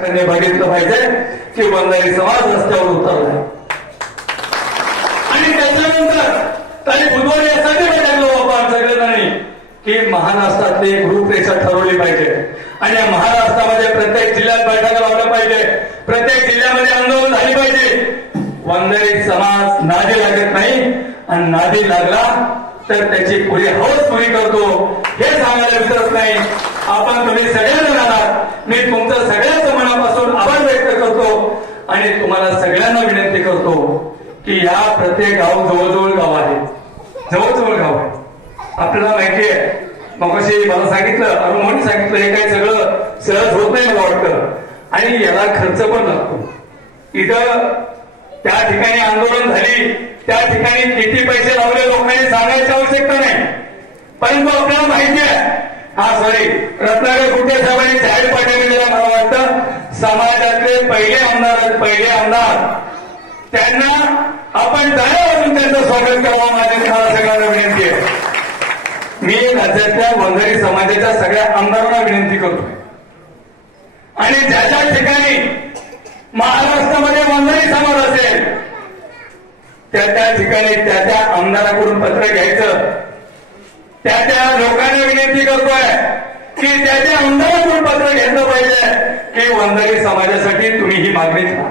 त्यांनी बघितलं पाहिजे की वंजारी समाज रस्त्यावर उतरला आणि त्याच्यानंतर त्यांनी बुधवारी यासाठी बघितलं आपण सगळ्यांनी की महाराष्ट्रातली एक रूपरेषा ठरवली पाहिजे आणि या महाराष्ट्रामध्ये प्रत्येक जिल्ह्यात बैठका लावल्या पाहिजे, प्रत्येक जिल्ह्यामध्ये आंदोलन झाली पाहिजे. वंजारी समाज नादी लागत नाही आणि नादी लागला तर त्याची पुरी हौस पुरी करतो हे सांगायला विसरत नाही. आपण तुम्ही सगळ्यांना आहात, मी तुमचं सगळ्यांचं मनापासून आभार व्यक्त करतो आणि तुम्हाला सगळ्यांना विनंती करतो की या प्रत्येक गाव जवळजवळ गाव आहे, जवळजवळ गाव आहे. आपल्याला माहिती आहे, मगाशी मला सांगितलं, अरुण म्हणून सांगितलं, हे काही सगळं सहज होत नाही मला वाटतं आणि याला खर्च पण लागतो. इथं त्या ठिकाणी आंदोलन झाली, त्या ठिकाणी किती पैसे लावले लोकांनी सांगायची आवश्यकता नाही, परंतु आपल्याला माहिती आहे. रत्नागिरी कुठे साहेबांनी जाहीर पाठवलेला मला वाटतं समाजातले पहिले आमदार त्यांना आपण टाळ्या वाजून त्यांचं स्वागत करावं माझ्या मला सगळ्यांना विनंती आहे. मी राज्यातल्या वंजारी समाजाच्या सगळ्या आमदारांना विनंती करतोय आणि ज्या ज्या ठिकाणी महाराष्ट्रामध्ये वंजारी समाज असेल त्या ठिकाणी त्या आमदाराकडून पत्र घ्यायचं. त्या लोकांना विनंती करतोय की त्या आमदाराकडून पत्र घेतलं पाहिजे की वंजारी समाजासाठी तुम्ही ही मागणी करा.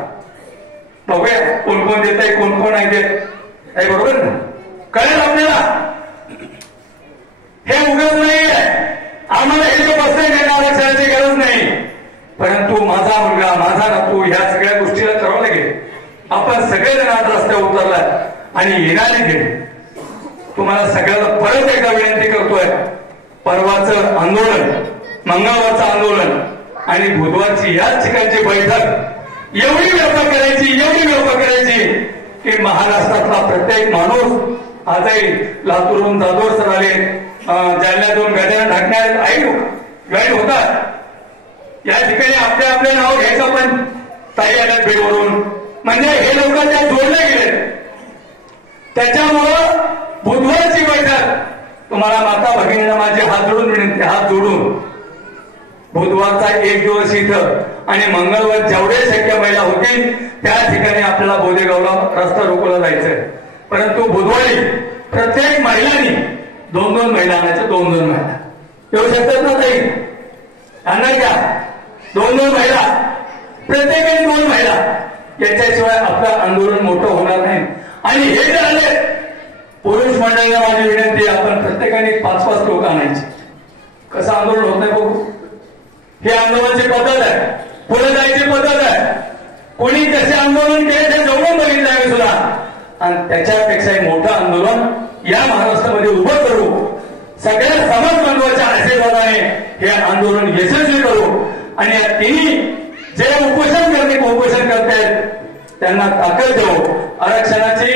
बघूया कोण कोण देत आहे, कोण कोण आहे ते बरोबर ना, कळेल आपल्याला. हे उगाच नाही आहे, आम्हाला हे जो बसले आरक्षणाची गरज नाही, परंतु माझा मुलगा, माझा नातू ह्या सगळ्या गोष्टीला करावं लागेल. आपण सगळेजण आज रस्त्यावर उतरलाय आणि येणारे गेले. तुम्हाला सगळ्याला परत एकदा विनंती करतोय, परवाचं आंदोलन, मंगळवारचं आंदोलन आणि बुधवारची याच ठिकाणची बैठक एवढी व्यापक करायची की महाराष्ट्रातला प्रत्येक माणूस आजही लातूरून जाधवर सर आले, जालन्यातून गद्याला ढाकण्यात गाईड होतात. या ठिकाणी आपले नाव घ्यायचं पण ताई आल्यात भेटवरून, म्हणजे हे लोक त्या जोडले गेले. त्याच्यामुळं बुधवारची बैठक तुम्हाला माता भगिनींना माझे हात जोडून विनंती, हात जोडून बुधवारचा एक दिवस इथं आणि मंगळवार जेवढे शक्य महिला होतील त्या ठिकाणी आपल्याला बोदेगावला रस्ता रोकोला जायचंय. परंतु बुधवारी प्रत्येक महिलांनी 2-2 महिला आणायच्या, 2-2 महिला येऊ शकतात ना ताई, आणणार का? 2-2 महिला, प्रत्येकाने 2 महिला, याच्याशिवाय आपलं आंदोलन मोठं होणार नाही. आणि हे जे आले पुरुष मंडळीला माझी विनंती, आपण प्रत्येकाने 5-5 लोक आणायचे. कसं आंदोलन होत नाही बघू. ही आंदोलनाची पद्धत आहे, पुढे जायची पद्धत आहे. कोणी कसे आंदोलन केले ते जवळून बघितलं आहे सुद्धा, आणि त्याच्यापेक्षाही मोठं आंदोलन या महाराष्ट्रामध्ये उभं करू. सगळ्या समाज बांधवाच्या आशीर्वादाने हे आंदोलन यशस्वी करू आणि या तिन्ही जे उपोषण करतायत त्यांना ताकद देऊ. आरक्षणाची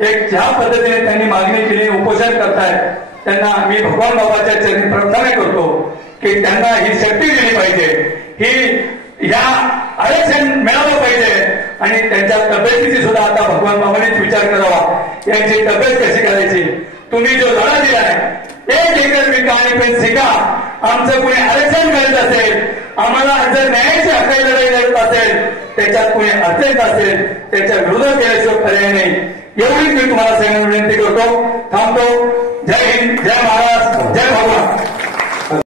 एक ज्या पद्धतीने त्यांनी मागणी केली, उपोषण करतायत, त्यांना मी भगवान बाबाच्या चरणी प्रार्थना करतो की त्यांना ही शक्ती दिली पाहिजे, ही या आरक्षण मिळालं पाहिजे आणि त्यांच्या तब्येतीची सुद्धा आता भगवान बाबांनीच विचार करावा, यांची तब्येत कशी करायची. तुम्ही जो लढा दिलाय, एक मी कहाणी पण शिका. आमचं कुणी आरक्षण मिळत असेल, आम्हाला जर न्यायाची हक्क लढाई लढत असेल, त्याच्यात कुणी अडचण असेल, त्याच्या विरोधात केल्याशिवाय पर्याय नाही. एवढीच मी तुम्हाला सगळ्यांना विनंती करतो. थांबतो. जय हिंद, जय महाराष्ट्र, जय भगवान.